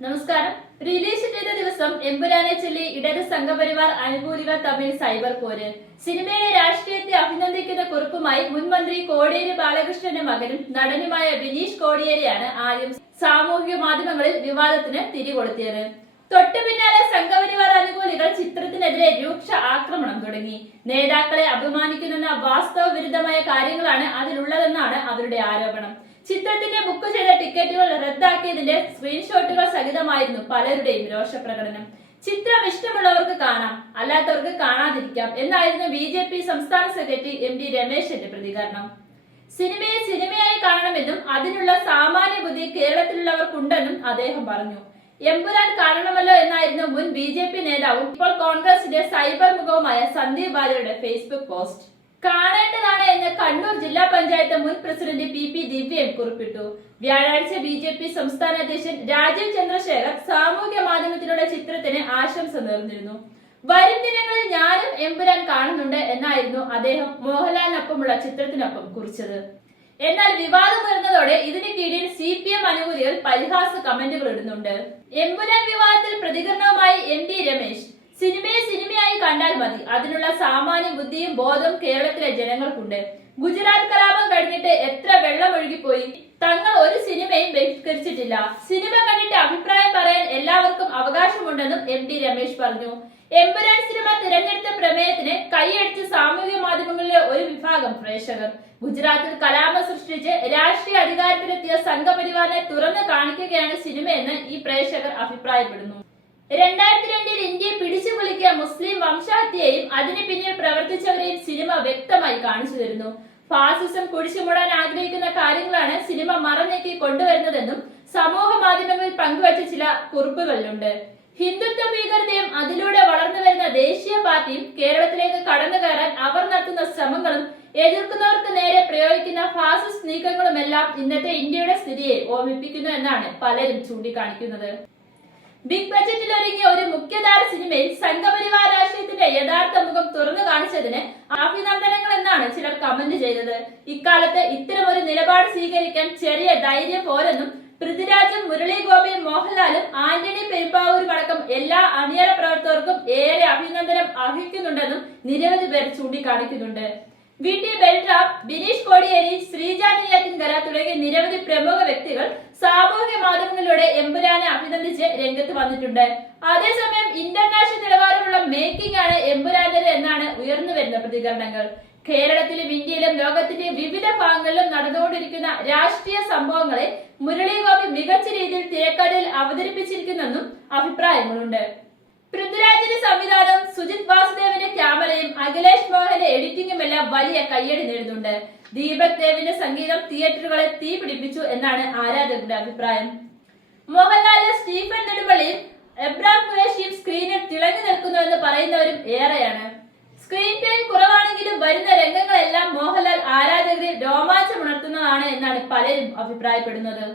നമസ്കാരം. റിലീസ് ചെയ്ത ദിവസം എമ്പുരാനെ ചൊല്ലി ഇടത് സംഘപരിവാർ അനുകൂലികൾ തമ്മിൽ സൈബർ പോര്. സിനിമയിലെ രാഷ്ട്രീയത്തെ അഭിനന്ദിക്കുന്ന കുറിപ്പുമായി മുൻ മന്ത്രി കോടിയേരി ബാലകൃഷ്ണന്റെ മകനും നടനുമായ ബിനീഷ് കോടിയേരിയാണ് ആദ്യം സാമൂഹിക മാധ്യമങ്ങളിൽ വിവാദത്തിന് തിരികൊളുത്തിയത്. തൊട്ടു പിന്നാലെ സംഘപരിവാർ അനുകൂലികൾ ചിത്രത്തിനെതിരെ രൂക്ഷ ആക്രമണം തുടങ്ങി. നേതാക്കളെ അപമാനിക്കുന്ന വാസ്തവ വിരുദ്ധമായ കാര്യങ്ങളാണ് അതിലുള്ളതെന്നാണ് അവരുടെ ആരോപണം. ചിത്രത്തിന്റെ ബുക്ക് ടിക്കറ്റുകൾ റദ്ദാക്കിയതിന്റെ സ്ക്രീൻഷോട്ടുകൾ സഹിതമായിരുന്നു പലരുടെയും രോഷപ്രകടനം. ചിത്രം ഇഷ്ടമുള്ളവർക്ക് കാണാം അല്ലാത്തവർക്ക് കാണാതിരിക്കാം എന്നായിരുന്നു ബി ജെ പി സംസ്ഥാന സെക്രട്ടറി എം ഡി രമേശന്റെ പ്രതികരണം. സിനിമയെ സിനിമയായി കാണണമെന്നും അതിനുള്ള സാമാന്യ ബുദ്ധി കേരളത്തിലുള്ളവർക്കുണ്ടെന്നും അദ്ദേഹം പറഞ്ഞു. എമ്പുരാൻ കാണണമല്ലോ എന്നായിരുന്നു മുൻ ബി ജെ പി നേതാവും ഇപ്പോൾ കോൺഗ്രസിന്റെ സൈബർ മുഖവുമായ സന്ദീപ് ബാലയുടെ ഫേസ്ബുക്ക് പോസ്റ്റ്. കാണേണ്ടതാണ് എന്ന് കണ്ണൂർ ജില്ലാ പഞ്ചായത്ത് മുൻ പ്രസിഡന്റ് പി പി ദിവ്യൻ കുറിപ്പിട്ടു. വ്യാഴാഴ്ച ബി ജെ പി സംസ്ഥാന അധ്യക്ഷൻ രാജീവ് ചന്ദ്രശേഖർ സാമൂഹ്യ മാധ്യമത്തിലൂടെ ചിത്രത്തിന് ആശംസ നേർന്നിരുന്നു. വരും ദിനങ്ങളിൽ ഞാനും എമ്പുരാൻ കാണുന്നുണ്ട് എന്നായിരുന്നു അദ്ദേഹം മോഹൻലാലിനൊപ്പമുള്ള ചിത്രത്തിനൊപ്പം കുറിച്ചത്. എന്നാൽ വിവാദമുയർന്നതോടെ ഇതിന് കീഴിൽ സി പി എം അനുകൂലികൾ പരിഹാസ കമന്റുകൾ ഇടുന്നുണ്ട്. എമ്പുരാൻ വിവാദത്തിൽ പ്രതികരണവുമായി എം ഡി രമേശ് സിനിമയെ സിനിമയായി കണ്ടാൽ മതി. അതിനുള്ള സാമാന്യ ബുദ്ധിയും ബോധവും കേരളത്തിലെ ജനങ്ങൾക്കുണ്ട്. ഗുജറാത്ത് കലാപം കഴിഞ്ഞിട്ട് എത്ര വെള്ളം ഒഴുകിപ്പോയി? തങ്ങൾ ഒരു സിനിമയും ബഹിഷ്കരിച്ചിട്ടില്ല. സിനിമ കണ്ടിട്ട് അഭിപ്രായം പറയാൻ എല്ലാവർക്കും അവകാശമുണ്ടെന്നും എം ഡി രമേശ് പറഞ്ഞു. എമ്പുരാൻ സിനിമ തിരഞ്ഞെടുത്ത പ്രമേയത്തിന് കൈയടിച്ച് സാമൂഹ്യ മാധ്യമങ്ങളിലെ ഒരു വിഭാഗം പ്രേക്ഷകർ. ഗുജറാത്തിൽ കലാപം സൃഷ്ടിച്ച് രാഷ്ട്രീയ അധികാരത്തിലെത്തിയ സംഘപരിവാറിനെ തുറന്നു കാണിക്കുകയാണ് സിനിമയെന്ന് ഈ പ്രേക്ഷകർ അഭിപ്രായപ്പെടുന്നു. രണ്ടായിരത്തി രണ്ടിൽ ഇന്ത്യയെ പിടിച്ചു കുലിക്കിയ മുസ്ലിം വംശഹത്യയെയും അതിന് പിന്നിൽ പ്രവർത്തിച്ചവരെയും സിനിമ വ്യക്തമായി കാണിച്ചു തരുന്നു. ഫാസിസം കുടിച്ചുമൂടാൻ ആഗ്രഹിക്കുന്ന കാര്യങ്ങളാണ് സിനിമ മറന്നേക്കി കൊണ്ടുവരുന്നതെന്നും സമൂഹ മാധ്യമങ്ങളിൽ പങ്കുവച്ച ചില കുറിപ്പുകളിലുണ്ട്. ഹിന്ദുത്വ ഭീകരതയും അതിലൂടെ വളർന്നു വരുന്ന ദേശീയ പാർട്ടിയും കേരളത്തിലേക്ക് കടന്നു കയറാൻ അവർ നടത്തുന്ന ശ്രമങ്ങളും എതിർക്കുന്നവർക്ക് നേരെ പ്രയോഗിക്കുന്ന ഫാസിസ്റ്റ് നീക്കങ്ങളുമെല്ലാം ഇന്നത്തെ ഇന്ത്യയുടെ സ്ഥിതിയെ ഓർമ്മിപ്പിക്കുന്നു എന്നാണ് പലരും ചൂണ്ടിക്കാണിക്കുന്നത്. ബിഗ് ബജറ്റിൽ ഒരുങ്ങിയ ഒരു മുഖ്യധാര സിനിമയിൽ സംഘപരിവാർ രാഷ്ട്രീയത്തിന്റെ യഥാർത്ഥ മുഖം തുറന്നു കാണിച്ചതിന് അഭിനന്ദനങ്ങൾ എന്നാണ് ചിലർ കമന്റ് ചെയ്തത്. ഇക്കാലത്ത് ഇത്തരം ഒരു നിലപാട് സ്വീകരിക്കാൻ ചെറിയ ധൈര്യം പോരെന്നും പൃഥ്വിരാജും മുരളി ഗോപിയും മോഹൻലാലും ആന്റണി പെരുമ്പാവൂരും അടക്കം എല്ലാ അണിയറ പ്രവർത്തകർക്കും ഏറെ അഭിനന്ദനം അർഹിക്കുന്നുണ്ടെന്നും നിരവധി പേർ ചൂണ്ടിക്കാണിക്കുന്നുണ്ട്. വി ടി ബിനീഷ് കോടിയേരി ശ്രീജ നെയ്യാറ്റിൻകര തുടങ്ങിയ നിരവധി പ്രമുഖ വ്യക്തികൾ സാമൂഹ്യ മാധ്യമങ്ങളിലൂടെ എമ്പുരാനെ അഭിനന്ദിച്ച് രംഗത്ത് വന്നിട്ടുണ്ട്. അതേസമയം ഇന്റർനാഷണൽ നിലവാരമുള്ള മേക്കിംഗ് ആണ് എമ്പുരാന്റേത് എന്നാണ് ഉയർന്നു വരുന്ന പ്രതികരണങ്ങൾ. കേരളത്തിലും ഇന്ത്യയിലും ലോകത്തിന്റെ വിവിധ ഭാഗങ്ങളിലും നടന്നുകൊണ്ടിരിക്കുന്ന രാഷ്ട്രീയ സംഭവങ്ങളെ മുരളീഗോപി മികച്ച രീതിയിൽ തിരക്കഥയിൽ അവതരിപ്പിച്ചിരിക്കുന്നെന്നും അഭിപ്രായങ്ങളുണ്ട്. പൃഥ്വിരാജിന്റെ സംവിധാനം സുജിത് വാസുദേവന്റെ അഖിലേഷ് മോഹന്റെ എഡിറ്റിംഗും എല്ലാം വലിയ കയ്യടി നേടുന്നുണ്ട്. ദീപക് ദേവിന്റെ സംഗീതം തിയേറ്ററുകളെ തീ പിടിപ്പിച്ചു എന്നാണ് ആരാധകരുടെ അഭിപ്രായം. മോഹൻലാലിന്റെ സ്റ്റീഫൻ നെടുമ്പള്ളിയും എബ്രാം ഖുറേഷിയും സ്ക്രീനിൽ തിളങ്ങി നിൽക്കുന്നു എന്ന് പറയുന്നവരും ഏറെയാണ്. സ്ക്രീൻ ടൈം കുറവാണെങ്കിലും വരുന്ന രംഗങ്ങളെല്ലാം മോഹൻലാൽ ആരാധകരെ രോമാഞ്ചമുണർത്തുന്നതാണ് എന്നാണ് പലരും അഭിപ്രായപ്പെടുന്നത്.